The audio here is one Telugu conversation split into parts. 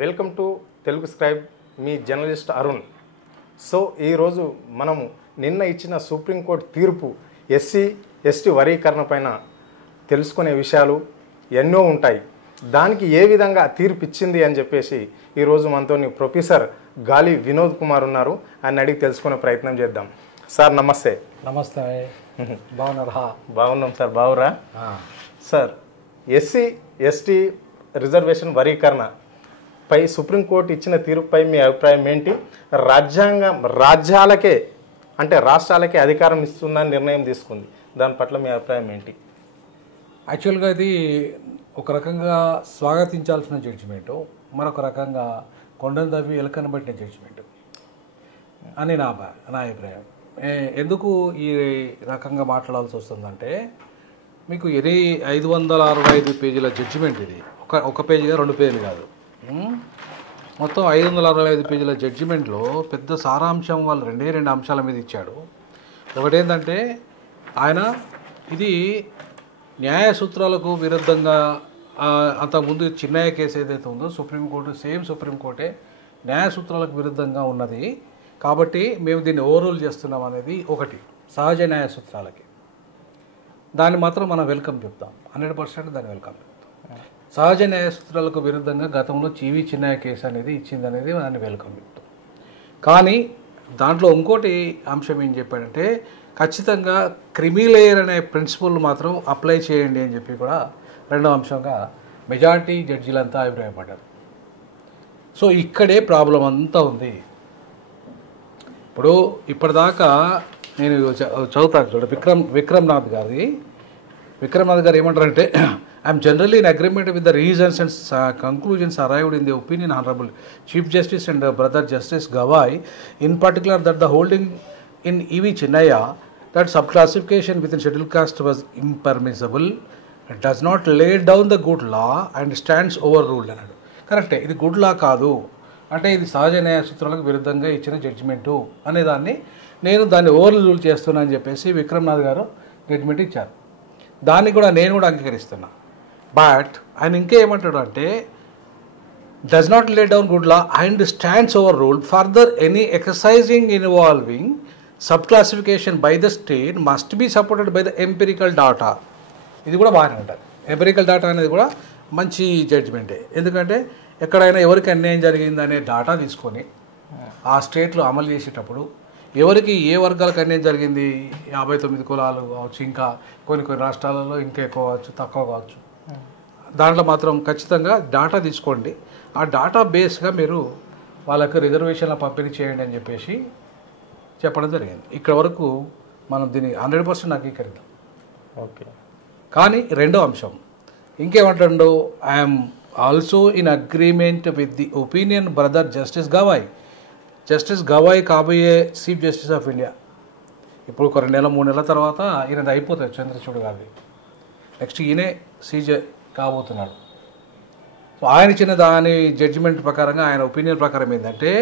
Welcome to Telugu scribe me journalist Arun. So ఈరోజు మనము నిన్న ఇచ్చిన సుప్రీంకోర్టు తీర్పు ఎస్సీ ఎస్టీ వర్గీకరణ పైన తెలుసుకునే విషయాలు ఎన్నో ఉంటాయి. దానికి ఏ విధంగా తీర్పు ఇచ్చింది అని చెప్పేసి ఈరోజు మనతో ప్రొఫెసర్ గాలి వినోద్ కుమార్ ఉన్నారు. ఆయన అడిగి తెలుసుకునే ప్రయత్నం చేద్దాం. సార్ నమస్తే. నమస్తే, బాగున్నారా? బాగున్నాం సార్. బాగురా సార్? ఎస్సీ ఎస్టీ రిజర్వేషన్ వర్గీకరణ పై సుప్రీంకోర్టు ఇచ్చిన తీర్పుపై మీ అభిప్రాయం ఏంటి? రాజ్యాలకే అంటే రాష్ట్రాలకే అధికారం ఇస్తుందని నిర్ణయం తీసుకుంది, దాని పట్ల మీ అభిప్రాయం ఏంటి? యాక్చువల్గా ఇది ఒక రకంగా స్వాగతించాల్సిన జడ్జిమెంటు, మరొక రకంగా కొండను తవ్వి ఎలకను పట్టిన జడ్జిమెంటు అని నా అభిప్రాయం. ఎందుకు ఈ రకంగా మాట్లాడాల్సి వస్తుందంటే, మీకు 565 పేజీల జడ్జిమెంట్ ఇది. ఒక పేజీగా 2 పేజీలు కాదు, మొత్తం 565 పేజీల జడ్జిమెంట్లో పెద్ద సారాంశం వాళ్ళు 2 అంశాల మీద ఇచ్చాడు. ఒకటేంటంటే, ఆయన ఇది న్యాయ సూత్రాలకు విరుద్ధంగా అంతకుముందు చిన్నయ్య కేసు ఏదైతే ఉందో సుప్రీంకోర్టే న్యాయ సూత్రాలకు విరుద్ధంగా ఉన్నది కాబట్టి మేము దీన్ని ఓవర్రూల్ చేస్తున్నాం అనేది ఒకటి. సహజ న్యాయ సూత్రాలకి దాన్ని మాత్రం మనం వెల్కమ్ చెప్తాం, 100% దాన్ని వెల్కమ్ చెప్తాం. సహజ న్యాయ సూత్రాలకు విరుద్ధంగా గతంలో చిన్నయ్య కేసు అనేది ఇచ్చింది అనేది దాన్ని వెల్కమ్ చెప్తాం. కానీ దాంట్లో ఇంకోటి అంశం ఏం చెప్పాడంటే, ఖచ్చితంగా క్రిమిలేయర్ అనే ప్రిన్సిపల్ మాత్రం అప్లై చేయండి అని చెప్పి కూడా రెండో అంశంగా మెజారిటీ జడ్జీలంతా అభిప్రాయపడ్డారు. సో ఇక్కడే ప్రాబ్లం అంతా ఉంది. ఇప్పుడు ఇప్పటిదాకా నేను చదువుతాను చూడ, విక్రమ్నాథ్ గారు ఏమంటారంటే, I am generally in agreement with the reasons and conclusions arrived in the opinion honourable chief justice and brother justice Gavai, in particular that the holding in EV Chinnaiah that subclassification within scheduled caste was impermissible, it does not lay down the good law and stands overruled అన్నాడు. కరెక్టే, ఇది గుడ్ లా కాదు అంటే ఇది సహజ న్యాయ సూత్రాలకు విరుద్ధంగా ఇచ్చిన జడ్జిమెంటు అనేదాన్ని దాన్ని ఓవర్రూల్ చేస్తున్నా అని చెప్పేసి విక్రమ్నాథ్ గారు జడ్జిమెంట్ ఇచ్చారు. దాన్ని కూడా నేను కూడా అంగీకరిస్తున్నా. బట్ ఆయన ఇంకేమంటాడు అంటే, does not lay down good law and stands overruled, further any exercising involving subclassification by the state must be supported by the empirical data. ఇది కూడా బాగానే ఉంటుంది. ఎంపిరికల్ డాటా అనేది కూడా మంచి జడ్జిమెంటే. ఎందుకంటే ఎక్కడైనా ఎవరికి అన్యాయం జరిగిందనే డాటా తీసుకొని ఆ స్టేట్లో అమలు చేసేటప్పుడు ఎవరికి ఏ వర్గాలకు అన్యాయం జరిగింది, 59 కులాలు కావచ్చు, ఇంకా కొన్ని రాష్ట్రాలలో ఇంకా ఎక్కువ కావచ్చు, తక్కువ కావచ్చు, దాంట్లో మాత్రం ఖచ్చితంగా డాటా తీసుకోండి. ఆ డాటా బేస్గా మీరు వాళ్ళకు రిజర్వేషన్ల పంపిణీ చేయండి అని చెప్పేసి చెప్పడం జరిగింది. ఇక్కడ వరకు మనం దీన్ని 100% అంగీకరిద్దాం. ఓకే. కానీ రెండో అంశం ఇంకేమంటాడు, I'm also in agreement with the opinion brother justice Gavai కాబోయే చీఫ్ జస్టిస్ ఆఫ్ ఇండియా. ఇప్పుడు ఒక 2 నెలల 3 నెలల తర్వాత ఈయనది అయిపోతుంది, చంద్రచూడ్ గారిది. నెక్స్ట్ ఈయనే సీజే కాబోతున్నాడు. సో ఆయన ఇచ్చిన దాని జడ్జిమెంట్ ప్రకారంగా, ఆయన ఒపీనియన్ ప్రకారం ఏంటంటే,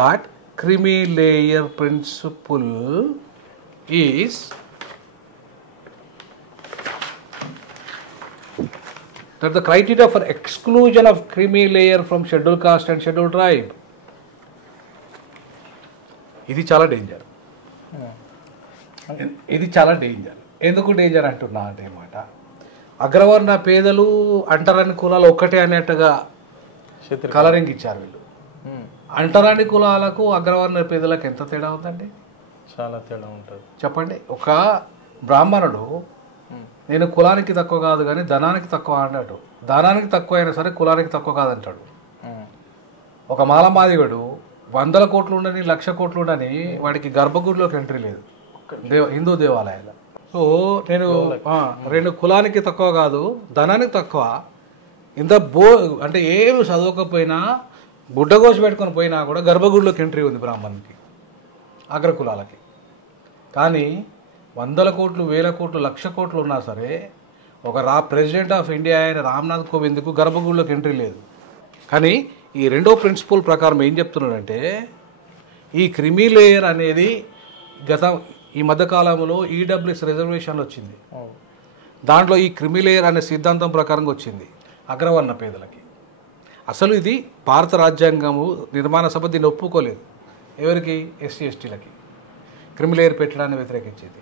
that creamy layer principle is that the criteria for exclusion of creamy layer from scheduled caste and scheduled tribe. ఇది చాలా డేంజర్. ఎందుకు డేంజర్ అంటున్నా అంటే మాట, అగ్రవర్ణ పేదలు అంటరాని కులాలు ఒక్కటే అనేట్టుగా కలరింగ్ ఇచ్చారు వీళ్ళు. అంటరాని కులాలకు అగ్రవర్ణ పేదలకు ఎంత తేడా ఉందండి? చాలా తేడా ఉంటుంది. చెప్పండి. ఒక బ్రాహ్మణుడు నేను కులానికి తక్కువ కాదు కానీ ధనానికి తక్కువ అన్నాడు. ధనానికి తక్కువ అయినా సరే కులానికి తక్కువ కాదంటాడు. ఒక మాలమాదిగడు 100 కోట్లు ఉండని 1,00,000 కోట్లు ఉండని వాడికి గర్భగుడిలోకి ఎంట్రీ లేదు హిందూ దేవాలయాలు. సో నేను కులానికి తక్కువ కాదు, ధనానికి తక్కువ, ఇంత అంటే ఏమి చదవకపోయినా గుడ్డగోసి పెట్టుకొని పోయినా కూడా గర్భగుడిలోకి ఎంట్రీ ఉంది బ్రాహ్మణునికి, అగ్రకులాలకి. కానీ 100 కోట్లు 1000 కోట్లు 1,00,000 కోట్లు ఉన్నా సరే ఒక ప్రెసిడెంట్ ఆఫ్ ఇండియా అయిన రామ్నాథ్ కోవింద్కు గర్భగుడిలోకి ఎంట్రీ లేదు. కానీ ఈ రెండో ప్రిన్సిపల్ ప్రకారం ఏం చెప్తున్నాడంటే, ఈ క్రిమీ లేయర్ అనేది ఈ మధ్యకాలంలో ఈడబ్ల్యూఎస్ రిజర్వేషన్లు వచ్చింది. దాంట్లో ఈ క్రిమీ లేయర్ అనే సిద్ధాంతం ప్రకారంగా వచ్చింది అగ్రవర్ణ పేదలకి. అసలు ఇది భారత రాజ్యాంగము నిర్మాణ సభ దీన్ని ఒప్పుకోలేదు. ఎవరికి? ఎస్సీ ఎస్టీలకి క్రిమిలేయర్ పెట్టడాన్ని వ్యతిరేకించేది.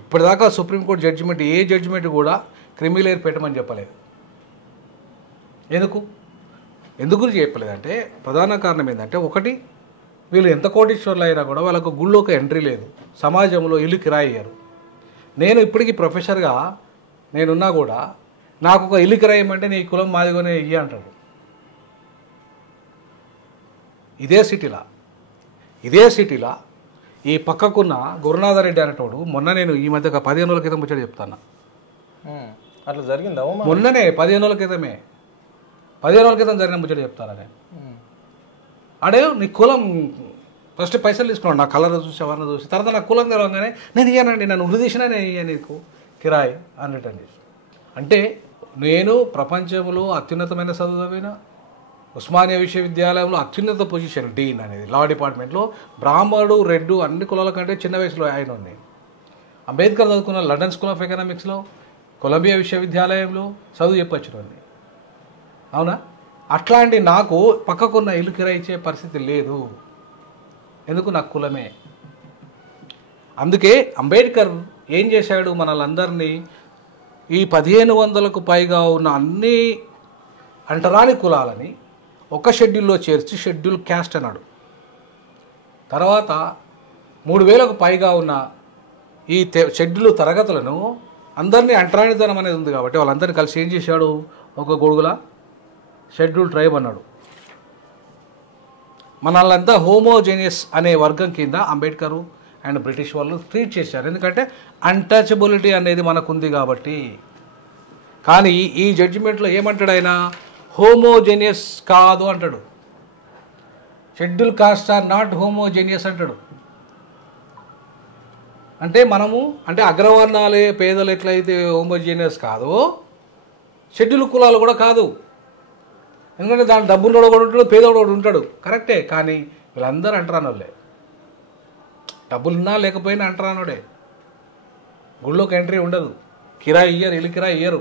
ఇప్పటిదాకా సుప్రీంకోర్టు జడ్జిమెంట్ ఏ జడ్జిమెంట్ కూడా క్రిమిలేయర్ పెట్టమని చెప్పలేదు. ఎందుకు చెప్పలేదంటే ప్రధాన కారణం ఏంటంటే, ఒకటి, వీళ్ళు ఎంత కోటీశ్వర్లు అయినా కూడా వాళ్ళకు గుళ్ళోకి ఎంట్రీ లేదు, సమాజంలో ఇల్లు కిరాయి ఇయ్యరు. నేను ఇప్పటికీ ప్రొఫెసర్గా నేనున్నా కూడా నాకు ఒక ఇల్లు కిరాయి ఇవ్వమంటే నీ కులం మాదిగోనే ఇయ్య అంటాడు. ఇదే సిటీలో ఈ పక్కకున్న గురునాథరెడ్డి అనేటోడు మొన్న నేను ఈ మధ్య 15 రోజుల క్రితం ముచ్చట చెప్తాను. అట్లా జరిగిందా? మొన్ననే 15 రోజుల క్రితం జరిగిన ముచ్చట చెప్తాను నేను. ఆడే నీ కులం ఫస్ట్ పైసలు తీసుకున్నాడు, నా కలర్ చూసి ఎవరిని చూసి, తర్వాత నా కులం తెలవగానే నేను ఇయ్యానండి, నన్ను ఉరిదీసినా నేను ఇయ్యాను నీకు కిరాయి అని రిటర్న్ చేసి. అంటే నేను ప్రపంచంలో అత్యున్నతమైన చదువు చదివిన ఉస్మానియా విశ్వవిద్యాలయంలో అత్యున్నత పొజిషన్ డీన్ అనేది లా డిపార్ట్మెంట్లో, బ్రాహ్మణుడు రెడ్డు అన్ని కులాల కంటే చిన్న వయసులో ఆయన ఉంది. అంబేద్కర్ చదువుకున్న లండన్ స్కూల్ ఆఫ్ ఎకనామిక్స్లో, కొలంబియా విశ్వవిద్యాలయంలో చదువు చెప్పొచ్చినండి. అవునా? అట్లాంటి నాకు పక్కకున్న ఇల్లు కిరాయి ఇచ్చే పరిస్థితి లేదు. ఎందుకు? నాకు కులమే. అందుకే అంబేద్కర్ ఏం చేశాడు? మనల్ందరినీ ఈ 1500కు పైగా ఉన్న అన్ని అంటరాని కులాలని ఒక షెడ్యూల్లో చేర్చి షెడ్యూల్ క్యాస్ట్ అన్నాడు. తర్వాత 3000కు పైగా ఉన్న ఈ షెడ్యూల్ తరగతులను అందరినీ అంటరానితనం అనేది ఉంది కాబట్టి వాళ్ళందరినీ కలిసి ఏం చేశాడు? ఒక గొడుగుల షెడ్యూల్ ట్రైబ్ అన్నాడు. మనల్లంతా హోమోజేనియస్ అనే వర్గం కింద అంబేద్కర్ అండ్ బ్రిటిష్ వాళ్ళు ట్రీట్ చేశారు. ఎందుకంటే అన్టచబిలిటీ అనేది మనకుంది కాబట్టి. కానీ ఈ జడ్జిమెంట్లో ఏమంటాడు ఆయన? హోమోజేనియస్ కాదు అంటాడు. Schedule caste are not homogeneous అంటాడు. అంటే మనము అగ్రవర్ణాలే పేదలు ఎట్లయితే హోమోజేనియస్ కాదో షెడ్యూల్ కులాలు కూడా కాదు. ఎందుకంటే దాని డబ్బున్నోడు కూడా ఉంటాడు, పేదోడు కూడా ఉంటాడు, కరెక్టే. కానీ వీళ్ళందరూ అంటరానోళ్ళే, డబ్బులున్నా లేకపోయినా అంటరానోడే. గుళ్ళోకి ఎంట్రీ ఉండదు, కిరాయి ఇయ్యరు, ఇల్లు కిరాయి ఇయ్యరు.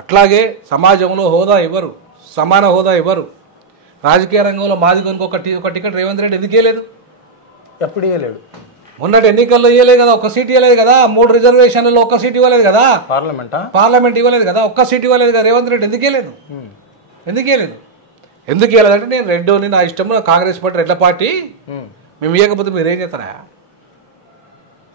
అట్లాగే సమాజంలో హోదా ఇవ్వరు, సమాన హోదా ఇవ్వరు. రాజకీయ రంగంలో మాదిగోనికి ఒక టికెట్ రేవంత్ రెడ్డి ఎందుకు ఇవ్వలేదు? ఎప్పుడు ఇవ్వలేడు? మొన్నటి ఎన్నికల్లో ఇవ్వలేదు కదా, ఒక్క సీట్ ఇవ్వలేదు కదా. 3 రిజర్వేషన్లలో ఒక్క సీట్ ఇవ్వలేదు కదా. పార్లమెంట్ ఇవ్వలేదు కదా, ఒక్క సీట్ ఇవ్వలేదు కదా. రేవంత్ రెడ్డి ఎందుకు ఇవ్వలేదు? ఎందుకు ఇవ్వలేదంటే, నేను రెడ్డోని, నా ఇష్టం, కాంగ్రెస్ పార్టీ రెడ్ల పార్టీ, మేము ఇవ్వకపోతే మీరేం చేస్తారా?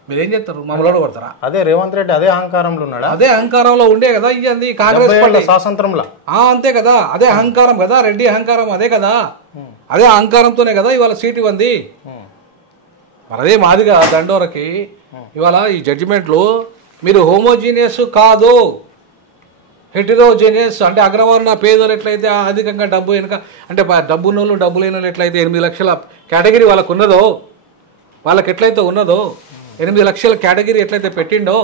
మీరేం చేస్తారు? మమ్మల్ని కొడతారా? అదే రేవంత్ రెడ్డి అదే అహంకారంలో ఉన్నాడా? అదే అహంకారంలో ఉండే కదా ఇయ్యంది కాంగ్రెస్ పార్టీ స్వాతంత్రంలో. అంతే కదా, అదే అహంకారం కదా, రెడ్డి అహంకారం అదే కదా. అదే అహంకారంతోనే కదా ఇవాళ సీట్ ఇవ్వండి. మరి అదే మాదిగా దండోరకి ఇవాళ ఈ జడ్జిమెంట్లో మీరు హోమోజీనియస్ కాదు, హెటిరోజీనియస్ అంటే అగ్రవర్ణ పేదలు ఎట్లయితే అధికంగా డబ్బు వెనుక అంటే డబ్బున్నోళ్ళు డబ్బు లేని వాళ్ళు ఎట్లయితే 8 లక్షల కేటగిరీ వాళ్ళకు ఉన్నదో, వాళ్ళకి ఎట్లయితే ఉన్నదో 8 లక్షల కేటగిరీ ఎట్లయితే పెట్టిండో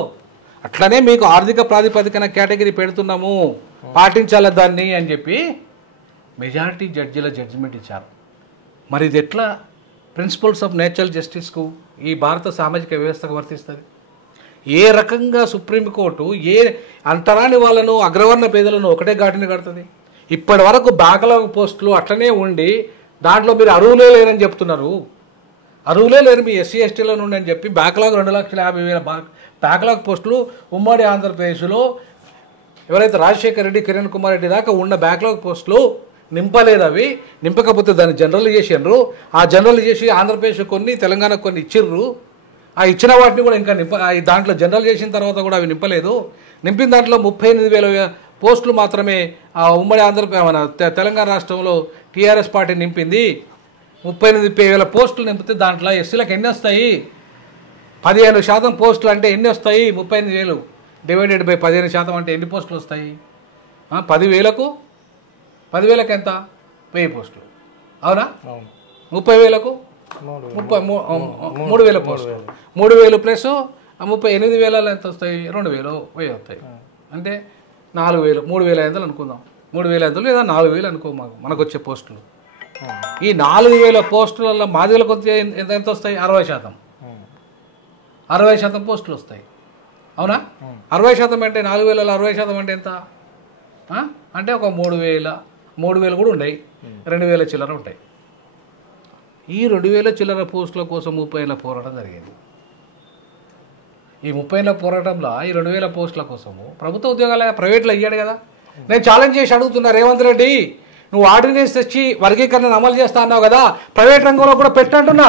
అట్లనే మీకు ఆర్థిక ప్రాతిపదికన కేటగిరీ పెడుతున్నాము, పాటించాలి దాన్ని అని చెప్పి మెజారిటీ జడ్జిల జడ్జిమెంట్ ఇచ్చారు. మరి ఇది ఎట్లా ప్రిన్సిపల్స్ ఆఫ్ నేచురల్ జస్టిస్కు ఈ భారత సామాజిక వ్యవస్థకు వర్తిస్తుంది? ఏ రకంగా సుప్రీంకోర్టు ఏ అంతరాని వాళ్ళను అగ్రవర్ణ పేదలను ఒకటే ఘాటిని కడుతుంది? ఇప్పటి వరకు బ్యాక్లాగ్ పోస్టులు అట్లనే ఉండి దాంట్లో మీరు అర్హులే లేరని చెప్తున్నారు. అర్హులే లేరు మీ ఎస్సీ ఎస్టీలో నుండి అని చెప్పి బ్యాక్లాగ్ 2,50,000 బ్యాక్లాగ్ పోస్టులు ఉమ్మడి ఆంధ్రప్రదేశ్లో ఎవరైతే రాజశేఖర్ రెడ్డి, కిరణ్ కుమార్ రెడ్డి దాకా ఉన్న బ్యాక్లాగ్ పోస్టులు నింపలేదు. అవి నింపకపోతే దాన్ని జనరల్ చేసిండ్రు. ఆ జనరల్ చేసి ఆంధ్రప్రదేశ్ కొన్ని, తెలంగాణకు కొన్ని ఇచ్చిర్రు. ఆ ఇచ్చిన వాటిని కూడా ఇంకా దాంట్లో జనరల్ చేసిన తర్వాత కూడా అవి నింపలేదు. నింపిన దాంట్లో 38,000 పోస్టులు మాత్రమే ఆ ఉమ్మడి మన తెలంగాణ రాష్ట్రంలో టీఆర్ఎస్ పార్టీ నింపింది. 38,000 పోస్టులు నింపితే దాంట్లో ఎస్సీలకు ఎన్ని వస్తాయి? 15% పోస్టులు అంటే ఎన్ని వస్తాయి? 38,000 డివైడెడ్ బై 15% అంటే ఎన్ని పోస్టులు వస్తాయి? 10,000కు ఎంత? 1000 పోస్టులు. అవునా? 30,000కు 3,000 పోస్టులు. 3,000 ప్లస్ 38,000 ఎంత వస్తాయి? 2,000 వస్తాయి. అంటే 4,000, 3,500 అనుకుందాం. 3,500 లేదా 4,000 అనుకో మనకు వచ్చే పోస్టులు. ఈ 4,000 పోస్టులలో మాదిగలకు ఎంత వస్తాయి? 60%. 60% పోస్టులు వస్తాయి. అవునా? 60% అంటే 4,000లో 60% అంటే ఎంత? అంటే ఒక 3,000, 3,000 కూడా ఉన్నాయి, 2,000 చిల్లర ఉంటాయి. ఈ 2,000 చిల్లర పోస్టుల కోసం 30 ఏళ్ళ పోరాటం జరిగింది. ఈ 30 ఏళ్ళ పోరాటంలో ఈ 2,000 పోస్టుల కోసము ప్రభుత్వ ఉద్యోగాలు ప్రైవేట్లో ఇయ్యాడు కదా. నేను ఛాలెంజ్ చేసి అడుగుతున్నా, రేవంత్ రెడ్డి నువ్వు ఆర్డినెన్స్ తెచ్చి వర్గీకరణను అమలు చేస్తా అన్నావు కదా, ప్రైవేట్ రంగంలో కూడా పెట్టంటున్నా.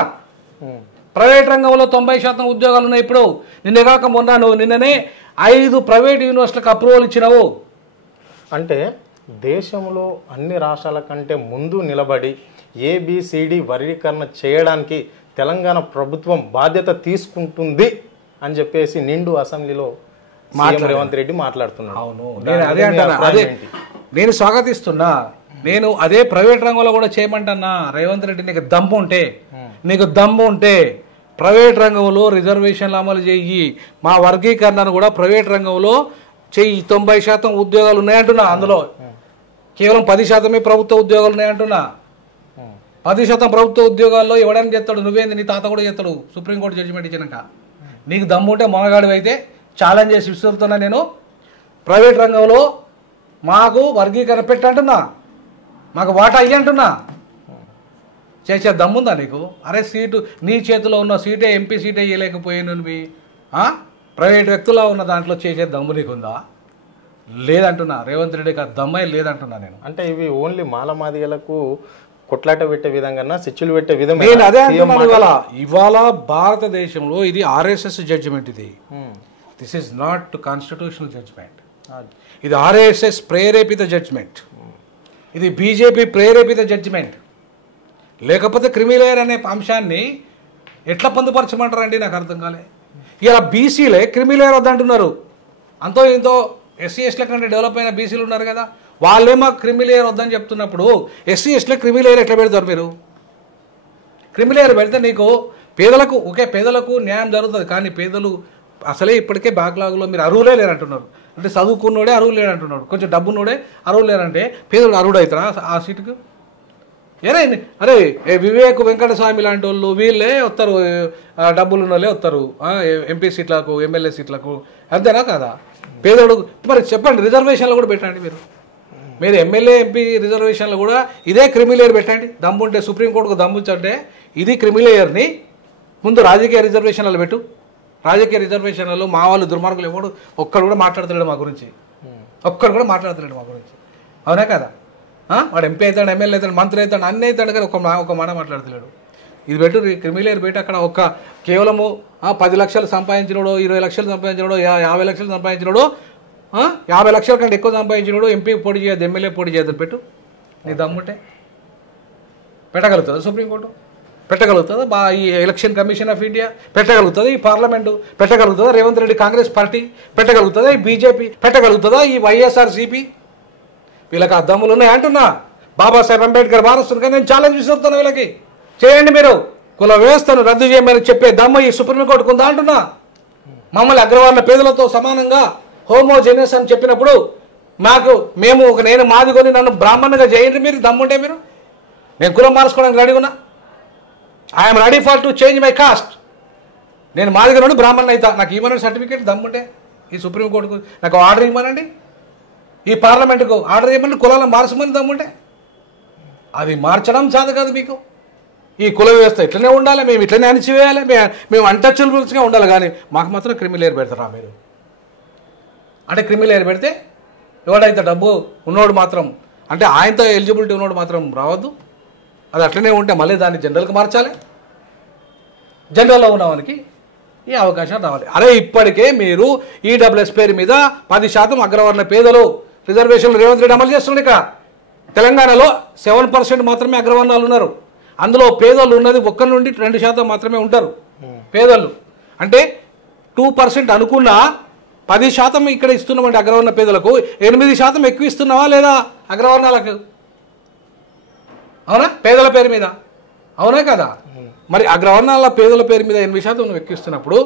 ప్రైవేట్ రంగంలో 90% ఉద్యోగాలు ఉన్నాయి. ఇప్పుడు నిన్నగాక మొన్న నువ్వు నిన్ననే 5 ప్రైవేట్ యూనివర్సిటీలకు అప్రూవల్ ఇచ్చినావు. అంటే దేశంలో అన్ని రాష్ట్రాల కంటే ముందు నిలబడి ఏబిసిడి వర్గీకరణ చేయడానికి తెలంగాణ ప్రభుత్వం బాధ్యత తీసుకుంటుంది అని చెప్పేసి నిండు అసెంబ్లీలో రేవంత్ రెడ్డి మాట్లాడుతున్నాడు. అవును, నేను అదే అంటాను, అదే నేను స్వాగతిస్తున్నా. నేను అదే ప్రైవేట్ రంగంలో కూడా చేయమంటున్నా. రేవంత్ రెడ్డి నీకు దమ్ము ఉంటే ప్రైవేట్ రంగంలో రిజర్వేషన్లు అమలు చెయ్యి, మా వర్గీకరణను కూడా ప్రైవేట్ రంగంలో చెయ్యి. 90% ఉద్యోగాలు ఉన్నాయంటున్నా, అందులో కేవలం 10% ప్రభుత్వ ఉద్యోగాలు ఉన్నాయంటున్నా. 10% ప్రభుత్వ ఉద్యోగాల్లో ఎవడైనా చేస్తాడు, నువ్వేంది నీ తాత కూడా చేస్తాడు. సుప్రీంకోర్టు జడ్జిమెంట్ ఇచ్చినాక నీకు దమ్ముంటే మొనగాడివి అయితే ఛాలెంజ్ చేసి విసురుతున్నా. నేను ప్రైవేట్ రంగంలో మాకు వర్గీకరణ పెట్టంటున్నా, మాకు వాటా అయ్యంటున్నా. చేసే దమ్ముందా నీకు? అరే సీటు నీ చేతిలో ఉన్న సీటే ఎంపీ సీటే ఇవ్వలేకపోయినవి ప్రైవేట్ వ్యక్తుల్లో ఉన్న దాంట్లో చేసే దమ్ము నీకుందా? లేదంటున్నా. రేవంత్ రెడ్డికి ఆ దమ్మే లేదంటున్నా నేను. అంటే ఇవి ఓన్లీ మాలమాదిగలకు కొట్లాట పెట్టే విధంగా సిచ్చులు పెట్టే విధంగా నేను అదే అంటున్నాను. ఇవాళ భారతదేశంలో ఇది RSS judgement. This is not constitutional judgement. ఇది RSS ప్రేరేపిత జడ్జిమెంట్, ఇది బీజేపీ ప్రేరేపిత జడ్జిమెంట్. లేకపోతే క్రిమిలేయర్ అనే అంశాన్ని ఎట్లా పొందుపరచమంటారండి? నాకు అర్థం కాలే. ఇలా బీసీలే క్రిమిలేయర్ వద్దంటున్నారు. అంతో ఇంతో SC/ST కంటే డెవలప్ అయిన బీసీలు ఉన్నారు కదా, వాళ్ళేమో క్రిమిలేయర్ వద్దని చెప్తున్నప్పుడు SC/ST క్రిమిలేయర్ ఎట్లా పెడతారు మీరు? క్రిమిలేయర్ పెడితే నీకు పేదలకు పేదలకు న్యాయం జరుగుతుంది, కానీ పేదలు అసలే ఇప్పటికే బ్యాక్లాగ్లో మీరు అర్హులే లేరంటున్నారు. అంటే చదువుకున్నోడే అర్హులు లేరంటున్నాడు, కొంచెం డబ్బున్నోడే అర్హులు లేరంటే పేదలు అర్హుడు అవుతారా ఆ సీటుకు? అరే వివేక్ వెంకటస్వామి లాంటి వాళ్ళు వీళ్ళే వస్తారు, డబ్బులు ఉన్న వాళ్ళే వస్తారు ఎంపీ సీట్లకు ఎమ్మెల్యే సీట్లకు. అంతేనా కదా? పేదోడు మరి చెప్పండి, రిజర్వేషన్లు కూడా పెట్టండి. మీరు ఎమ్మెల్యే ఎంపీ రిజర్వేషన్లు కూడా ఇదే క్రిమిలేయర్ పెట్టండి. దమ్ముంటే సుప్రీంకోర్టుకు దమ్ముంటే ఇది క్రిమిలేయర్ని ముందు రాజకీయ రిజర్వేషన్లు పెట్టు. రాజకీయ రిజర్వేషన్లలో మా వాళ్ళు దుర్మార్గులు ఎవడు ఒక్కడు కూడా మాట్లాడుతున్నాడు మా గురించి, అవునా కదా? వాడు ఎంపీ అవుతాడు, ఎమ్మెల్యే అవుతాడు, మంత్రి అవుతాడు, అన్నీ అవుతాడు, కానీ ఒక మాట మాట్లాడుతున్నాడు. ఇది పెట్టు, క్రిమిలేయర్ పెట్టి అక్కడ కేవలము 10 లక్షలు సంపాదించినోడు, 20 లక్షలు సంపాదించినోడు, 50 లక్షలు సంపాదించినోడు, 50 లక్షల కంటే ఎక్కువ సంపాదించినోడు ఎంపీ పోటీ చేయదు, ఎమ్మెల్యే పోటీ చేయదు పెట్టు. నీ దమ్ముంటే పెట్టగలుగుతుంది సుప్రీంకోర్టు, పెట్టగలుగుతుందా ఈ ఎలక్షన్ కమిషన్ ఆఫ్ ఇండియా, పెట్టగలుగుతుంది ఈ పార్లమెంటు, పెట్టగలుగుతుందా రేవంత్ రెడ్డి కాంగ్రెస్ పార్టీ, పెట్టగలుగుతుందా ఈ బీజేపీ, పెట్టగలుగుతుందా ఈ వైఎస్ఆర్సీపీ? వీళ్ళకి ఆ దమ్ములు ఉన్నాయి అంటున్నా. బాబాసాహెబ్ అంబేద్కర్ వారసులుగా నేను ఛాలెంజ్ విసురుతాను, వీళ్ళకి చేయండి మీరు, కుల వ్యవస్థను రద్దు చేయమని చెప్పే దమ్ము ఈ సుప్రీంకోర్టుకు ఉందా అంటున్నా. మమ్మల్ని అగ్రవర్ణ పేదలతో సమానంగా హోమోజెనియస్ అని చెప్పినప్పుడు మేము నేను మాదిగొని నన్ను బ్రాహ్మణ్గా చేయండి మీరు, దమ్ముంటే మీరు. నేను కులం మార్చుకోవడానికి రెడీ ఉన్నా. I'm ready for to change my cast. నేను మాదిగ నుండి బ్రాహ్మణ్ అవుతా, నాకు ఇవ్వనండి సర్టిఫికేట్ దమ్ముంటే. ఈ సుప్రీంకోర్టుకు నాకు ఆర్డర్ ఇవ్వనండి, ఈ పార్లమెంటుకు ఆర్డర్ ఇవ్వమని కులాలను మార్చమని దమ్ముంటే. అది మార్చడం చేత కాదు మీకు. ఈ కుల వ్యవస్థ ఇట్లనే ఉండాలి, మేము ఇట్లనే అణిచివేయాలి, మేము అన్టచబుల్స్గా ఉండాలి, కానీ మాకు మాత్రం క్రిమిలేయర్ పెడతారా మీరు? అంటే క్రిమిలేయర్ పెడితే ఎవడైతే డబ్బు ఉన్నోడు మాత్రం, అంటే ఆయనతో ఎలిజిబిలిటీ ఉన్నోడు మాత్రం రావద్దు. అది అట్లనే ఉంటే మళ్ళీ దాన్ని జనరల్కి మార్చాలి, జనరల్లో ఉన్నవానికి ఈ అవకాశం రావాలి. అరే ఇప్పటికే మీరు ఈడబ్ల్యూఎస్ పేరు మీద 10% అగ్రవర్ణ పేదలు రిజర్వేషన్లు రేవంత్ రెడ్డి అమలు చేస్తున్నాడు. ఇక్కడ తెలంగాణలో 7% మాత్రమే అగ్రవర్ణాలు ఉన్నారు. అందులో పేదోళ్ళు ఉన్నది 1 నుండి 2% మాత్రమే ఉంటారు పేదోళ్ళు. అంటే 2% అనుకున్న 10% ఇక్కడ ఇస్తున్నామంటే అగ్రవర్ణ పేదలకు 8% ఎక్కువ ఇస్తున్నావా లేదా అగ్రవర్ణాలకు? అవునా? పేదల పేరు మీద అవునా కదా? మరి అగ్రవర్ణాల పేదల పేరు మీద 8% నువ్వు ఎక్కిస్తున్నప్పుడు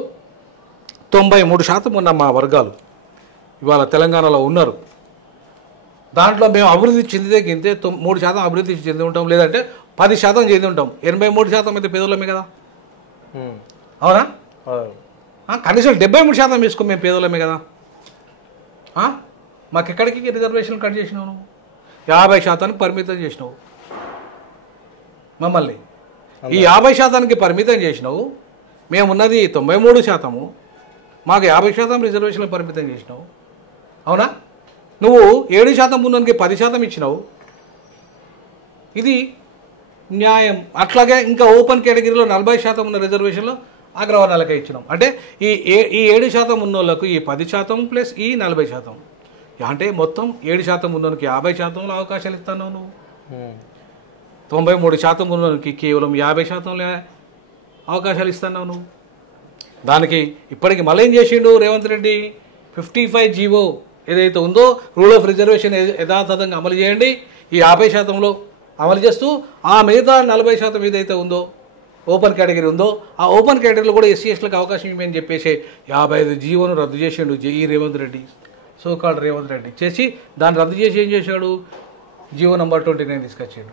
93% ఉన్న మా వర్గాలు ఇవాళ తెలంగాణలో ఉన్నారు. దాంట్లో మేము అభివృద్ధి చెందితే గింతే 3% అభివృద్ధి చెంది ఉంటాం, లేదంటే 10% చెంది ఉంటాం. 83% అయితే పేదలమే కదా, అవునా? కనీసం 73% తీసుకో, మేము పేదలమే కదా. మాకు ఎక్కడికి రిజర్వేషన్లు కట్ చేసినావు నువ్వు? 50% పరిమితం చేసినావు మమ్మల్ని. ఈ 50% పరిమితం చేసినావు. మేమున్నది 93%, మాకు 50% రిజర్వేషన్లు పరిమితం చేసినావు. అవునా? నువ్వు 7% ఉన్నోనికి 10% ఇచ్చినావు. ఇది న్యాయం. అట్లాగే ఇంకా ఓపెన్ కేటగిరీలో 40% ఉన్న రిజర్వేషన్లో అగ్రవర్ణాలకే ఇచ్చినాం. అంటే ఈ 7% ఉన్నోళ్ళకు ఈ 10% ప్లస్ ఈ 40%, అంటే మొత్తం 7% ఉన్నోనికి 50%లో అవకాశాలు ఇస్తున్నావు నువ్వు. 93% ఉన్నోనికి కేవలం 50%లో అవకాశాలు ఇస్తున్నావు నువ్వు. దానికి ఇప్పటికి మళ్ళీ ఏం చేసిండు రేవంత్ రెడ్డి? 55 జీవో ఏదైతే ఉందో రూల్ ఆఫ్ రిజర్వేషన్ యథాతథంగా అమలు చేయండి, ఈ 50%లో అమలు చేస్తూ ఆ మిగతా 40% ఏదైతే ఉందో ఓపెన్ కేటగిరీ ఉందో ఆ ఓపెన్ కేటగిరీలో కూడా ఎస్సీ ఎస్టీలకు అవకాశం ఇవ్వమని చెప్పేసి 55 జీవోను రద్దు చేసిండు ఈ రేవంత్ రెడ్డి, సోకాల్డ్ రేవంత్ రెడ్డి. చేసి దాన్ని రద్దు చేసి ఏం చేశాడు? జీవో నెంబర్ 29 తీసుకొచ్చాడు.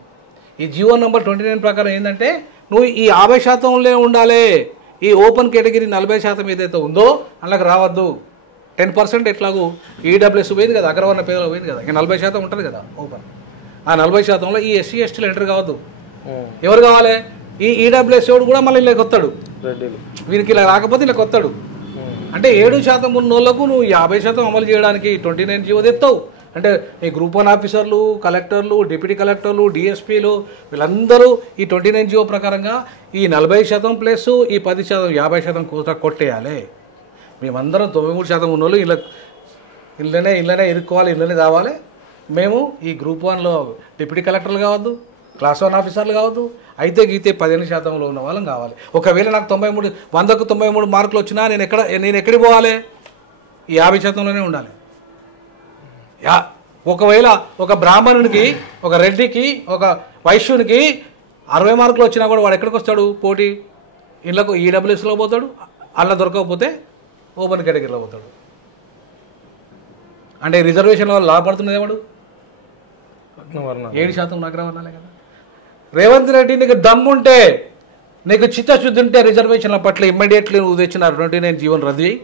ఈ జీవో నెంబర్ 29 ప్రకారం ఏంటంటే నువ్వు ఈ 50%లో ఉండాలి, ఈ ఓపెన్ కేటగిరీ 40% ఏదైతే ఉందో అందులోకి రావద్దు. 10% ఎట్లాగూ ఈడబ్ల్యూఎస్ పోయింది కదా, అగ్రవర్ణ పేదలు పోయింది కదా, ఇంకా 40% ఉంటుంది కదా ఓపెన్. ఆ 40%లో ఈ ఎస్సీ ఎస్టీలు ఎంటర్ కావద్దు. ఎవరు కావాలి? ఈ ఈడబ్ల్యూఎస్ వాడు కూడా మళ్ళీ ఇలా కొత్తాడు, వీరికి ఇలా రాకపోతే ఇలా కొత్తాడు. అంటే 7% ఉన్న వాళ్ళకు నువ్వు 50% అమలు చేయడానికి 29 జీవో తెస్తావు. అంటే ఈ గ్రూప్ 1 ఆఫీసర్లు, కలెక్టర్లు, డిప్యూటీ కలెక్టర్లు, డిఎస్పీలు వీళ్ళందరూ ఈ 29 జీవో ప్రకారంగా ఈ 40% ప్లస్ ఈ 10% 50% కోత కొట్టేయాలి. మేమందరం 93% ఉన్నోళ్ళు ఇళ్ళనే ఇరుక్కోవాలి, ఇళ్ళనే కావాలి. మేము ఈ గ్రూప్ 1లో డిప్యూటీ కలెక్టర్లు కావద్దు, క్లాస్ 1 ఆఫీసర్లు కావద్దు, అయితే గీతే 15%లో ఉన్న వాళ్ళం కావాలి. ఒకవేళ నాకు 100కు 93 మార్కులు వచ్చినా నేను ఎక్కడికి పోవాలి? ఈ 50%లోనే ఉండాలి. ఒకవేళ ఒక బ్రాహ్మణునికి, ఒక రెడ్డికి, ఒక వైశ్యునికి 60 మార్కులు వచ్చినా కూడా వాడు ఎక్కడికి వస్తాడు? పోటీ ఇళ్ళకు ఈడబ్ల్యూఎస్లో పోతాడు, అలా దొరకకపోతే ఓపెన్ కేటగిరీలో పోతాడు. అంటే రిజర్వేషన్లో లాభపడుతున్నది వాడు 7% అగ్రవర్ణాలే కదా. రేవంత్ రెడ్డి నీకు దమ్ముంటే, నీకు చిత్తశుద్ధి ఉంటే రిజర్వేషన్ల పట్ల ఇమ్మీడియట్లీ నువ్వు తెచ్చిన 29 జీవోను రద్దు చేయి.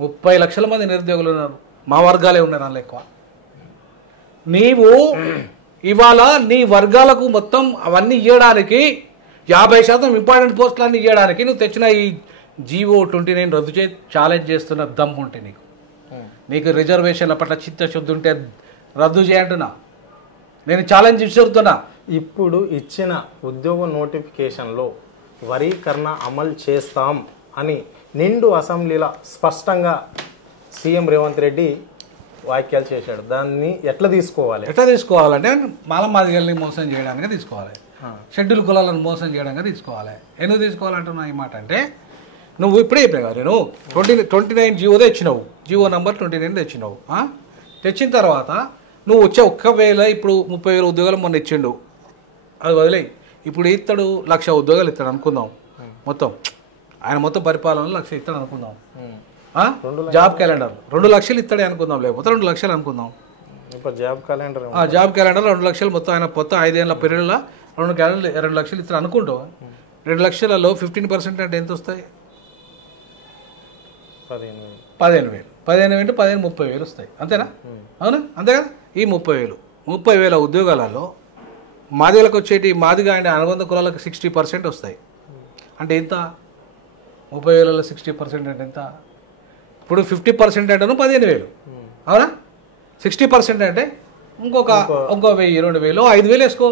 30 లక్షల మంది నిరుద్యోగులు ఉన్నారు, మా వర్గాలే ఉన్నారు అందులో ఎక్కువ. నీవు ఇవాళ నీ వర్గాలకు మొత్తం అవన్నీ ఇవ్వడానికి 50% ఇంపార్టెంట్ పోస్టులన్నీ ఇవ్వడానికి నువ్వు తెచ్చిన ఈ జీవో 29 రద్దు చేసి ఛాలెంజ్ చేస్తున్న దమ్ముంటే నీకు రిజర్వేషన్ల పట్ల చిత్తశుద్ధి ఉంటే రద్దు చేయంటున్నా, నేను ఛాలెంజ్ విసురుతున్నా. ఇప్పుడు ఇచ్చిన ఉద్యోగ నోటిఫికేషన్లో వరీకరణ అమలు చేస్తాం అని నిండు అసెంబ్లీలో స్పష్టంగా సీఎం రేవంత్ రెడ్డి వ్యాఖ్యలు చేశాడు. దాన్ని ఎట్లా తీసుకోవాలంటే మాదిగల్ని మోసం చేయడానికి తీసుకోవాలి, షెడ్యూల్ కులాలను మోసం చేయడానికి తీసుకోవాలి. ఎందుకు తీసుకోవాలంటున్నా ఈ మాట అంటే, నువ్వు ఇప్పుడే చెప్పినా కదా, నేను 29 జీవో తెచ్చినావు, జీవో నెంబర్ 29 తెచ్చినావు. తెచ్చిన తర్వాత నువ్వు వచ్చే ఒక్కవేళ ఇప్పుడు 30,000 ఉద్యోగాలు మొన్న ఇచ్చిండు, అది వదిలేయి. ఇప్పుడు ఇస్తాడు 1,00,000 ఉద్యోగాలు ఇస్తాడు అనుకుందాం. మొత్తం ఆయన మొత్తం పరిపాలనలో 1,00,000 ఇస్తాడు అనుకుందాం. జాబ్ క్యాలెండర్ 2 లక్షలు ఇస్తాడే అనుకుందాం, లేకపోతే 2 లక్షలు అనుకుందాం. జాబ్ క్యాలెండర్ 2 లక్షలు మొత్తం ఆయన మొత్తం 5 ఏళ్ళ పీరియడ్లో 2 లక్షలు ఇస్తాడు అనుకుంటాం. 2 లక్షలలో 15% అంటే ఎంత వస్తాయి? 15,000. 15,000 30,000 వస్తాయి, అంతేనా? అవునా? అంతే కదా. ఈ 30,000 ఉద్యోగాలలో మాదిగలకు వచ్చేటి మాదిగా అంటే అనుబంధ కులాలకు 60% వస్తాయి. అంటే ఎంత? 30,000లో 60% అంటే ఎంత? ఇప్పుడు 50% అంటేను 15,000, అవునా? 60% అంటే ఇంకో 1,000, 2,000, 5,000 వేసుకో,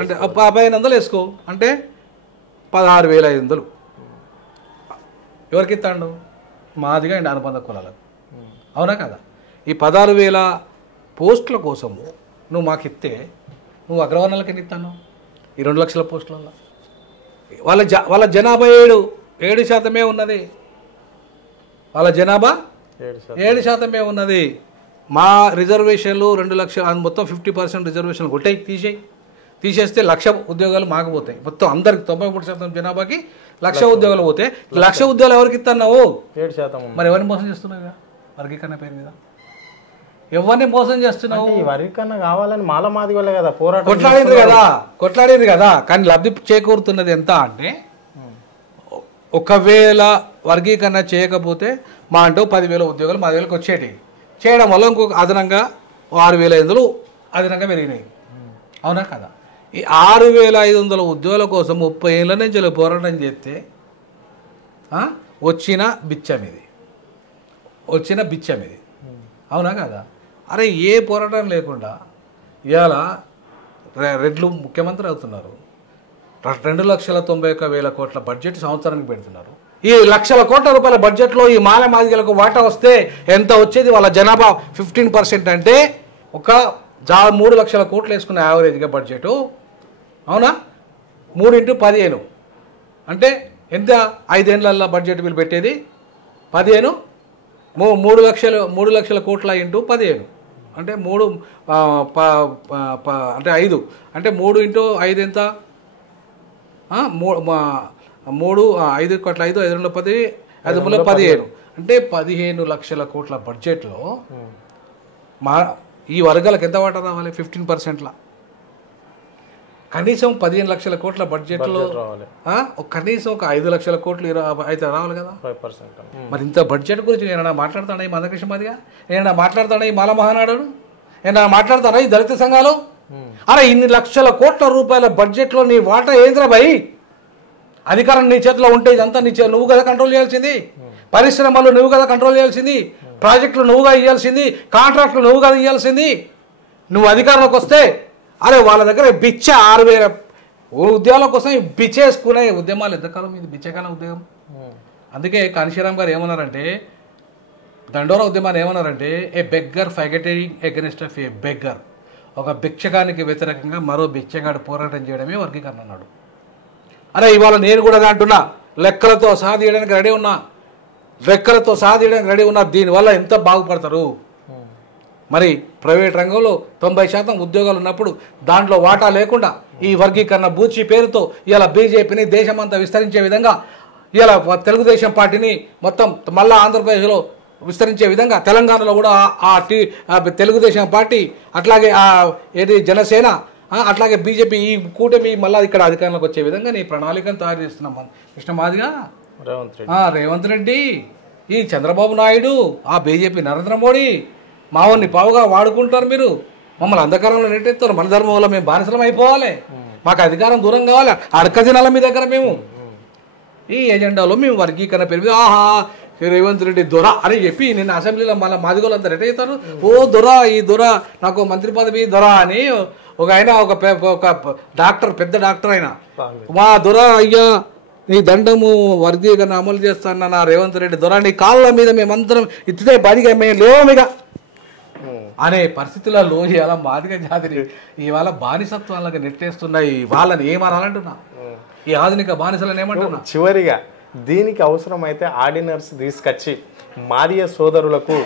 అంటే 1,500 వేసుకో, అంటే 16,500 ఎవరికి ఇస్తాడు? మాదిగా అండ్ అనుబంధ కులాలకు, అవునా కదా? ఈ 16,000 పోస్టుల కోసము నువ్వు మాకు ఇస్తే నువ్వు అగ్రవర్ణాలకు ఎన్ని ఇస్తాను? ఈ 2 లక్షల పోస్టులలో వాళ్ళ జనాభా 7% ఉన్నది. వాళ్ళ జనాభా 7% ఉన్నది. మా రిజర్వేషన్లు 2 లక్షలు, మొత్తం 50% రిజర్వేషన్లు కొట్టాయి, తీసేస్తే 1,00,000 ఉద్యోగాలు మాకపోతాయి. మొత్తం అందరికి 93% జనాభాకి 1,00,000 ఉద్యోగాలు పోతే 1,00,000 ఉద్యోగాలు ఎవరికి ఇస్తున్నావు? 7%. మరి ఎవరిని మోసం చేస్తున్నావు? వర్గీకరణ పేరు మీద ఎవరిని మోసం చేస్తున్నావు? వర్గీకరణ కావాలని మాలమాది వల్లే కదా పోరాటం కొట్లాడేది కదా. కానీ లబ్ధి చేకూరుతున్నది ఎంత అంటే, ఒకవేళ వర్గీకరణ చేయకపోతే మా అంటూ 10,000 ఉద్యోగాలు 10,000కి వచ్చేటి, చేయడం వల్ల ఇంకొక అదనంగా 6,500 అదనంగా పెరిగినాయి. అవునా కదా? ఈ 6,500 ఉద్యోగాల కోసం 30 ఏళ్ళ నుంచి పోరాటం చేస్తే వచ్చిన బిచ్చం ఇది. అవునా కదా? అరే ఏ పోరాటం లేకుండా ఇవాళ రెడ్లు ముఖ్యమంత్రి అవుతున్నారు. 2,91,000 కోట్ల బడ్జెట్ సంవత్సరానికి పెడుతున్నారు. ఈ లక్షల కోట్ల రూపాయల బడ్జెట్లో ఈ మాల మాదిగలకు వాటా వస్తే ఎంత వచ్చేది? వాళ్ళ జనాభా 15% అంటే ఒక 3 లక్షల కోట్లు వేసుకున్న యావరేజ్గా బడ్జెట్. అవునా? 3 × 15 అంటే ఎంత? 5 ఏళ్ళ బడ్జెట్ వీళ్ళు పెట్టేది 15, 3 లక్షల కోట్ల × 15 అంటే 3 అంటే 5 అంటే 3 × 5 ఎంత? 5 కోట్ల 5 5 2 10 5 3 15 అంటే 15 లక్షల కోట్ల బడ్జెట్లో ఈ వర్గాలకు ఎంత వాటా రావాలి? 15%లా. కనీసం 15 లక్షల కోట్ల బడ్జెట్లో కనీసం ఒక 5 లక్షల కోట్లు అయితే రావాలి కదా. 5%. మరి ఇంత బడ్జెట్ గురించి నేను మాట్లాడతాడా ఈ మందకృష్ణ మాదిగా? నేను మాట్లాడతాడా ఈ మాల మహానాడు? నేను మాట్లాడతాడా ఈ దళిత సంఘాలు? అరే ఇన్ని లక్షల కోట్ల రూపాయల బడ్జెట్లో నీ వాటా ఏంద్రా భయ్? అధికారం నీ చేతిలో ఉంటే ఇదంతా నువ్వు కదా కంట్రోల్ చేయాల్సింది. పరిశ్రమలు నువ్వు కదా కంట్రోల్ చేయాల్సింది. ప్రాజెక్టులు నువ్వుగా ఇవ్వాల్సింది. కాంట్రాక్టులు నువ్వు కదా ఇవ్వాల్సింది. నువ్వు అధికారంలోకి వస్తే అరే వాళ్ళ దగ్గర బిచ్చ 6,000 ఉద్యోగాల కోసం బిచ్చేసుకునే ఉద్యమాలు ఎంతకాలం ఇది బిచ్చకాలం ఉద్యమం. అందుకే కాంశీరామ్ గారు ఏమన్నారంటే, దండోరా ఉద్యమాన్ని ఏమన్నారంటే, a beggar fighting against of a beggar. ఒక భిక్షగానికి వ్యతిరేకంగా మరో భిక్షగాడు పోరాటం చేయడమే వర్గీకరణ అన్నాడు. అరే ఇవాళ నేను కూడా అంటున్నా, లెక్కలతో సాధించడానికి రెడీ ఉన్నా. దీనివల్ల ఎంత బాగుపడతారు? మరి ప్రైవేట్ రంగంలో 90% ఉద్యోగాలు ఉన్నప్పుడు దాంట్లో వాటా లేకుండా ఈ వర్గీకరణ బూచి పేరుతో ఇలా బీజేపీని దేశమంతా విస్తరించే విధంగా, ఇలా తెలుగుదేశం పార్టీని మొత్తం మళ్ళా ఆంధ్రప్రదేశ్లో విస్తరించే విధంగా తెలంగాణలో కూడా తెలుగుదేశం పార్టీ, అట్లాగే ఏది జనసేన, అట్లాగే బీజేపీ ఈ కూటమి మళ్ళీ ఇక్కడ అధికారంలోకి వచ్చే విధంగా నీ ప్రణాళికను తయారు చేస్తున్నాం. కృష్ణ మాదిగా రేవంత్ రెడ్డి, ఈ చంద్రబాబు నాయుడు, ఆ బీజేపీ నరేంద్ర మోడీ మావన్ని పావుగా వాడుకుంటారు. మీరు మమ్మల్ని అంధకారంలో నెట్టేస్తారు. మన ధర్మం వల్ల మేము బానిసలం అయిపోవాలి, మాకు అధికారం దూరం కావాలి, అడక దినాల మీ దగ్గర మేము ఈ ఎజెండాలో మేము వర్గీకరణ పెరిగి రేవంత్ రెడ్డి దొర అని చెప్పి నిన్న అసెంబ్లీలో మళ్ళీ మాదిగోళ్ళంతా రెడీ అవుతారు. ఓ దొర, ఈ దొర నాకు మంత్రి పదవి దొర అని ఒక ఆయన ఒక డాక్టర్, పెద్ద డాక్టర్ అయినా, మా దొర అయ్యా నీ దండము వర్గీకరణ అమలు చేస్తాను నా రేవంత్ రెడ్డి దొర, నీ కాళ్ళ మీద మేమందరం ఇచ్చితే బడిగా మేము లేవమిగా అనే పరిస్థితులలో ఇవాళ మాదిగ జాతిని ఇవాళ బానిసత్వాలకు నెట్టేస్తున్నాయి. వాళ్ళని ఏమనాలంటున్నా, ఈ ఆధునిక బానిసలను ఏమంటున్నా? చివరిగా దీనికి అవసరమైతే ఆర్డినెన్స్ తీసుకొచ్చి మాదిగ సోదరులకు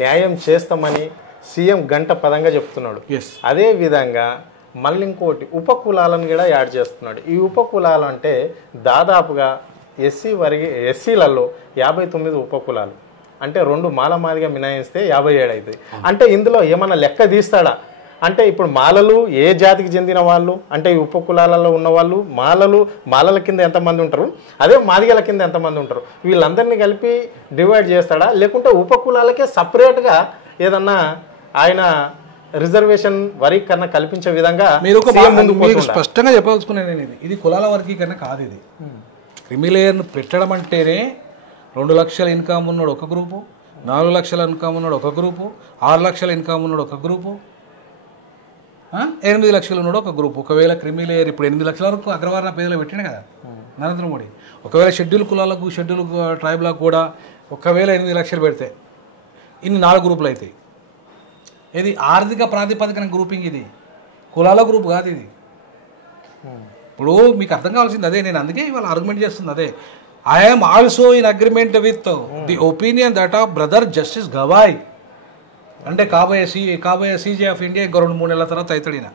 న్యాయం చేస్తామని సీఎం గంట పదంగా చెప్తున్నాడు. అదే విధంగా మళ్ళీ ఇంకోటి ఉపకులాలను కూడా యాడ్ చేస్తున్నాడు. ఈ ఉపకులాలు అంటే దాదాపుగా ఎస్సీలలో 59 ఉపకులాలు, అంటే 2 మాల మాదిగా మినహాయిస్తే 57 అవుతుంది. అంటే ఇందులో ఏమన్నా లెక్క తీస్తాడా? అంటే ఇప్పుడు మాలలు ఏ జాతికి చెందిన వాళ్ళు, అంటే ఈ ఉపకులాలలో ఉన్నవాళ్ళు మాలల కింద ఎంతమంది ఉంటారు, అదే మాదిగల కింద ఎంతమంది ఉంటారు, వీళ్ళందరినీ కలిపి డివైడ్ చేస్తాడా? లేకుంటే ఉపకులాలకే సపరేట్గా ఏదన్నా ఆయన రిజర్వేషన్ వర్గీకరణ కల్పించే విధంగా మీరు స్పష్టంగా చెప్పాల్సుకున్నాను నేను. ఇది కులాల వర్గీకరణ కాదు. ఇది క్రిమిలేయర్ను పెట్టడం అంటేనే 2 లక్షల ఇన్కమ్ ఉన్నాడు ఒక గ్రూపు, 4 లక్షల ఇన్కమ్ ఉన్నాడు ఒక గ్రూపు, 6 లక్షల ఇన్కమ్ ఉన్నాడు ఒక గ్రూపు, 8 లక్షలు ఉన్నాడు ఒక గ్రూపు. ఒకవేళ క్రిమిలేయర్ ఇప్పుడు 8 లక్షల వరకు అగ్రవర్ణ పేదలు పెట్టిండు కదా నరేంద్ర మోడీ. ఒకవేళ షెడ్యూల్ కులాలకు, షెడ్యూల్ ట్రైబ్లకు కూడా ఒకవేళ 8 లక్షలు పెడితే ఇన్ని 4 గ్రూపులు అవుతాయి. ఇది ఆర్థిక ప్రాతిపదికన గ్రూపింగ్, ఇది కులాల గ్రూప్ కాదు. ఇది ఇప్పుడు మీకు అర్థం కావాల్సింది అదే. నేను అందుకే ఇవాళ ఆర్గ్యుమెంట్ చేస్తుంది అదే. I'm also in agreement with the opinion that of brother justice Gavai, అంటే కాబోయే సీజే ఆఫ్ ఇండియా ఇంకో 2-3 నెలల తర్వాత అవుతాడు. ఈయన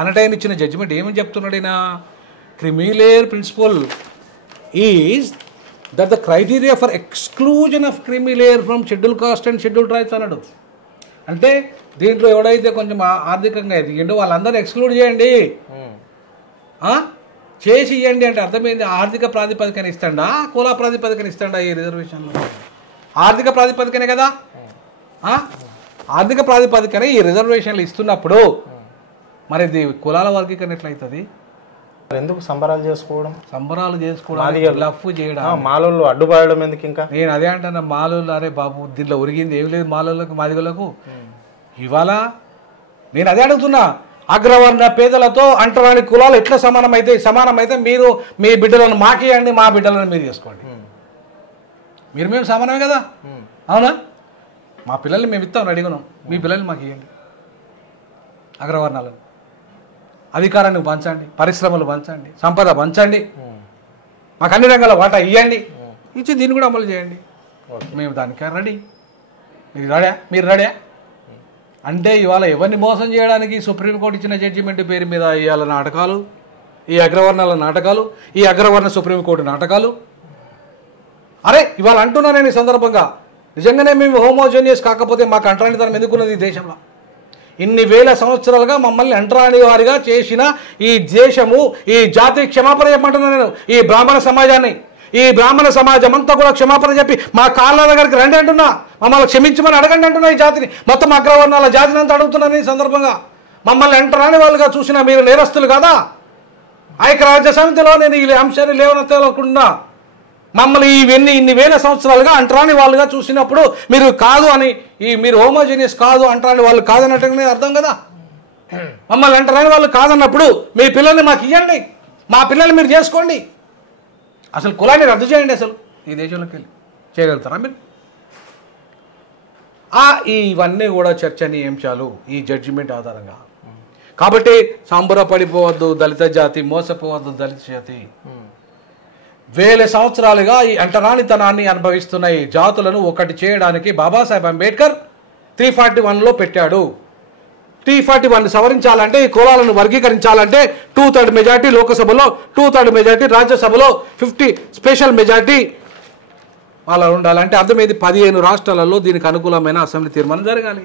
అనటైన ఇచ్చిన జడ్జిమెంట్ ఏమని చెప్తున్నాడు ఈయన? Creamy layer principle is that the criteria for exclusion of creamy layer from schedule caste and schedule tribes అన్నాడు. అంటే దీంట్లో ఎవడైతే కొంచెం ఆర్థికంగా ఎదిగిండో వాళ్ళందరినీ ఎక్స్క్లూడ్ చేయండి, చేసి ఇవ్వండి. అంటే అర్థమైంది, ఆర్థిక ప్రాతిపదికన ఇస్తాడా కుల ప్రాతిపదికన ఇస్తాడా? ఈ రిజర్వేషన్లో ఆర్థిక ప్రాతిపదికనే కదా. ఆర్థిక ప్రాతిపదికన ఈ రిజర్వేషన్లు ఇస్తున్నప్పుడు మరి ఇది కులాల వర్గీకరణ ఎట్లయితుంది? ఎందుకు సంబరాలు చేసుకోవడం, సంబరాలు చేసుకోవడం, లఫ్ చేయడం, మాలోళ్ళు అడ్డుపడడం ఎందుకు? ఇంకా నేను అదే అంటున్నా, మాలోళ్ళు అరే బాబు దీంట్లో ఒరిగింది ఏం లేదు మాలోళ్ళకు మాదిగోళ్ళకు. ఇవాళ నేను అదే అడుగుతున్నా, అగ్రవర్ణ పేదలతో అంటరాని కులాలు ఎట్లా సమానమైతే మీరు మీ బిడ్డలను మాకేయండి, మా బిడ్డలను మీరు చేసుకోండి. మేము సమానమే కదా, అవునా? మా పిల్లల్ని మేము ఇస్తాం అడిగినాం, మీ పిల్లల్ని మాకు ఇవ్వండి. అగ్రవర్ణాలను అధికారాన్ని పంచండి, పరిశ్రమలు పంచండి, సంపద పంచండి, మాకు అన్ని రంగాల వాటా ఇవ్వండి, ఇచ్చి దీన్ని కూడా అమలు చేయండి. మేము దానికి రెడీ. మీరు రెడీ అంటే ఇవాళ ఎవరిని మోసం చేయడానికి సుప్రీంకోర్టు ఇచ్చిన జడ్జిమెంట్ పేరు మీద ఇవాళ నాటకాలు, ఈ అగ్రవర్ణాల నాటకాలు, ఈ అగ్రవర్ణ సుప్రీంకోర్టు నాటకాలు. అరే ఇవాళ అంటున్నా నేను ఈ సందర్భంగా, నిజంగానే మేము హోమోజోనియస్ కాకపోతే మాకు అంటరానితనం ఎందుకున్నది ఈ దేశంలో? ఇన్ని వేల సంవత్సరాలుగా మమ్మల్ని అంటరాని వారిగా చేసిన ఈ దేశము, ఈ జాతి క్షమాపణ చెప్పమంటున్నా నేను. ఈ బ్రాహ్మణ సమాజాన్ని, ఈ బ్రాహ్మణ సమాజం అంతా కూడా క్షమాపణ చెప్పి మా కాళ్ళ దగ్గరికి రండి అంటున్నా, మమ్మల్ని క్షమించమని అడగండి అంటున్నా. ఈ జాతిని మొత్తం అగ్రవర్ణాల జాతిని అంతా అడుగుతున్నాను ఈ సందర్భంగా. మమ్మల్ని అంటరాని వాళ్ళుగా చూసిన మీరు నేరస్తులు కదా. ఐక్యరాజ్య సమితిలో నేను ఈ అంశాన్ని లేవనెత్తకుండా మమ్మల్ని ఇన్ని వేల సంవత్సరాలుగా అంటరాని వాళ్ళుగా చూసినప్పుడు మీరు కాదు అని, మీరు హోమోజీనియస్ కాదు, అంటరాని వాళ్ళు కాదన్నట్టుగానే అర్థం కదా. మమ్మల్ని అంటరాని వాళ్ళు కాదన్నప్పుడు మీ పిల్లల్ని మాకు ఇవ్వండి, మా పిల్లల్ని మీరు చేసుకోండి. అసలు కులాన్ని రద్దు చేయండి. అసలు ఈ దేశంలోకి వెళ్ళి చేయగలుగుతారా మీరు? ఇవన్నీ కూడా చర్చనీయాంశాలు ఈ జడ్జిమెంట్ ఆధారంగా. కాబట్టి సంబరపడిపోవద్దు దళిత జాతి, మోసపోవద్దు దళిత జాతి. వేల సంవత్సరాలుగా ఈ అంటరానితనాన్ని అనుభవిస్తున్న ఈ జాతులను ఒకటి చేయడానికి బాబాసాహెబ్ అంబేద్కర్ 341లో పెట్టాడు. 341 సవరించాలంటే, ఈ కులాలను వర్గీకరించాలంటే 2/3 మెజార్టీ లోకసభలో, 2/3 మెజార్టీ రాజ్యసభలో, 50 స్పెషల్ మెజార్టీ అలా ఉండాలంటే అర్థమైంది 15 రాష్ట్రాలలో దీనికి అనుకూలమైన అసెంబ్లీ తీర్మానం జరగాలి.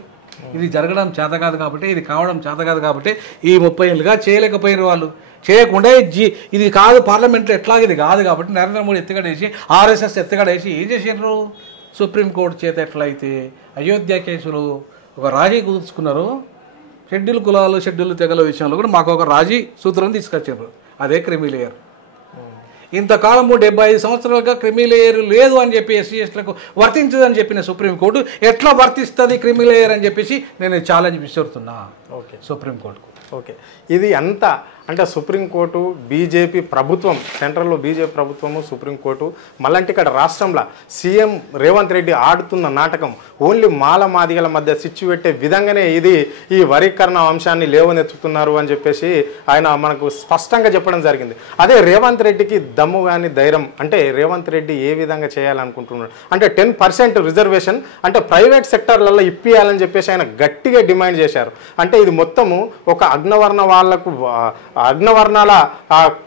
ఇది జరగడం చేత కాదు కాబట్టి, ఇది కావడం చేత కాదు కాబట్టి ఈ 30 ఏళ్ళుగా చేయలేకపోయిన వాళ్ళు. చేయకుండా ఇది కాదు పార్లమెంట్లో ఎట్లాగ ఇది కాదు కాబట్టి నరేంద్ర మోడీ ఎత్తుగడేసి, ఆర్ఎస్ఎస్ ఎత్తుగడేసి ఏం చేసినారు? సుప్రీంకోర్టు చేత ఎట్లయితే అయోధ్య కేసులు ఒక రాజీ కుదుర్చుకున్నారు, షెడ్యూల్ కులాలు షెడ్యూల్ తెగల విషయంలో కూడా మాకు ఒక రాజీ సూత్రం తీసుకొచ్చారు. అదే క్రిమి లేయర్. ఇంతకాలము 75 సంవత్సరాలుగా క్రిమి లేయర్ లేదు అని చెప్పి ఎస్సీ ఎస్టీలకు వర్తించదని చెప్పిన సుప్రీంకోర్టు ఎట్లా వర్తిస్తుంది క్రిమి లేయర్ అని చెప్పేసి నేను ఛాలెంజ్ విసురుతున్నా సుప్రీంకోర్టుకు. ఓకే, ఇది అంతా అంటే సుప్రీంకోర్టు, బీజేపీ ప్రభుత్వం, సెంట్రల్లో బీజేపీ ప్రభుత్వము, సుప్రీంకోర్టు, మళ్ళంటే ఇక్కడ రాష్ట్రంలో సీఎం రేవంత్ రెడ్డి ఆడుతున్న నాటకం ఓన్లీ మాల మాదిగల మధ్య సిచ్చు పెట్టే విధంగానే ఇది ఈ వరీకరణ అంశాన్ని లేవనెత్తుతున్నారు అని చెప్పేసి ఆయన మనకు స్పష్టంగా చెప్పడం జరిగింది. అదే రేవంత్ రెడ్డికి దమ్ము కానీ ధైర్యం అంటే రేవంత్ రెడ్డి ఏ విధంగా చేయాలనుకుంటున్నాడు అంటే 10% రిజర్వేషన్ అంటే ప్రైవేట్ సెక్టర్లలో ఇప్పియాలని చెప్పేసి ఆయన గట్టిగా డిమాండ్ చేశారు. అంటే ఇది మొత్తము ఒక అగ్రవర్ణ వాళ్లకు, అగ్రవర్ణాల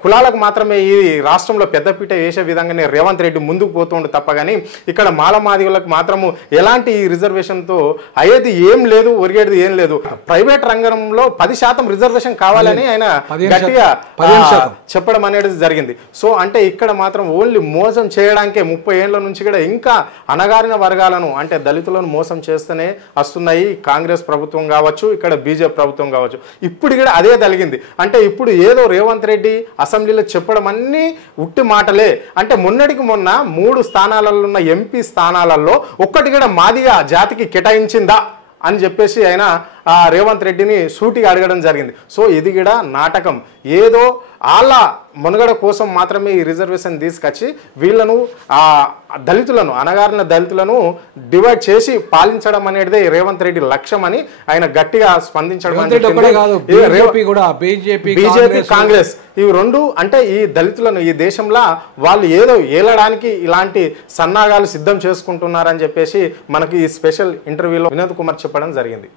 కులాలకు మాత్రమే ఈ రాష్ట్రంలో పెద్దపీట వేసే విధంగానే రేవంత్ రెడ్డి ముందుకు పోతుండు తప్ప కానీ ఇక్కడ మాలమాదిగులకు మాత్రము ఎలాంటి ఈ రిజర్వేషన్తో అయ్యేది ఏం లేదు, ఒరిగేది ఏం లేదు. ప్రైవేట్ రంగంలో 10% రిజర్వేషన్ కావాలని ఆయన గట్టిగా చెప్పడం అనేది జరిగింది. సో అంటే ఇక్కడ మాత్రం ఓన్లీ మోసం చేయడానికే 30 ఏళ్ల నుంచి కూడా ఇంకా అణగారిన వర్గాలను అంటే దళితులను మోసం చేస్తూనే వస్తున్నాయి కాంగ్రెస్ ప్రభుత్వం కావచ్చు, ఇక్కడ బీజేపీ ప్రభుత్వం కావచ్చు. ఇప్పుడు కూడా అదే జరిగింది. అంటే ఇప్పుడు ఏదో రేవంత్ రెడ్డి అసెంబ్లీలో చెప్పడం అన్నీ ఉట్టి మాటలే. అంటే మొన్నటికి మొన్న 3 స్థానాలలో ఉన్న ఎంపీ స్థానాలలో ఒక్కటి కూడా మాదిగా జాతికి కేటాయించిందా అని చెప్పేసి ఆయన రేవంత్ రెడ్డిని సూటిగా అడగడం జరిగింది. సో ఇది కూడా నాటకం. ఏదో వాళ్ళ మనుగడ కోసం మాత్రమే ఈ రిజర్వేషన్ తీసుకొచ్చి వీళ్ళను దళితులను, అణగారిన దళితులను డివైడ్ చేసి పాలించడం అనేది రేవంత్ రెడ్డి లక్ష్యం అని ఆయన గట్టిగా స్పందించడం. బీజేపీ కాంగ్రెస్ ఇవి రెండు అంటే ఈ దళితులను ఈ దేశంలో వాళ్ళు ఏదో ఏలడానికి ఇలాంటి సన్నాగాలు సిద్ధం చేసుకుంటున్నారని చెప్పేసి మనకి ఈ స్పెషల్ ఇంటర్వ్యూలో వినోద్ కుమార్ చెప్పడం జరిగింది.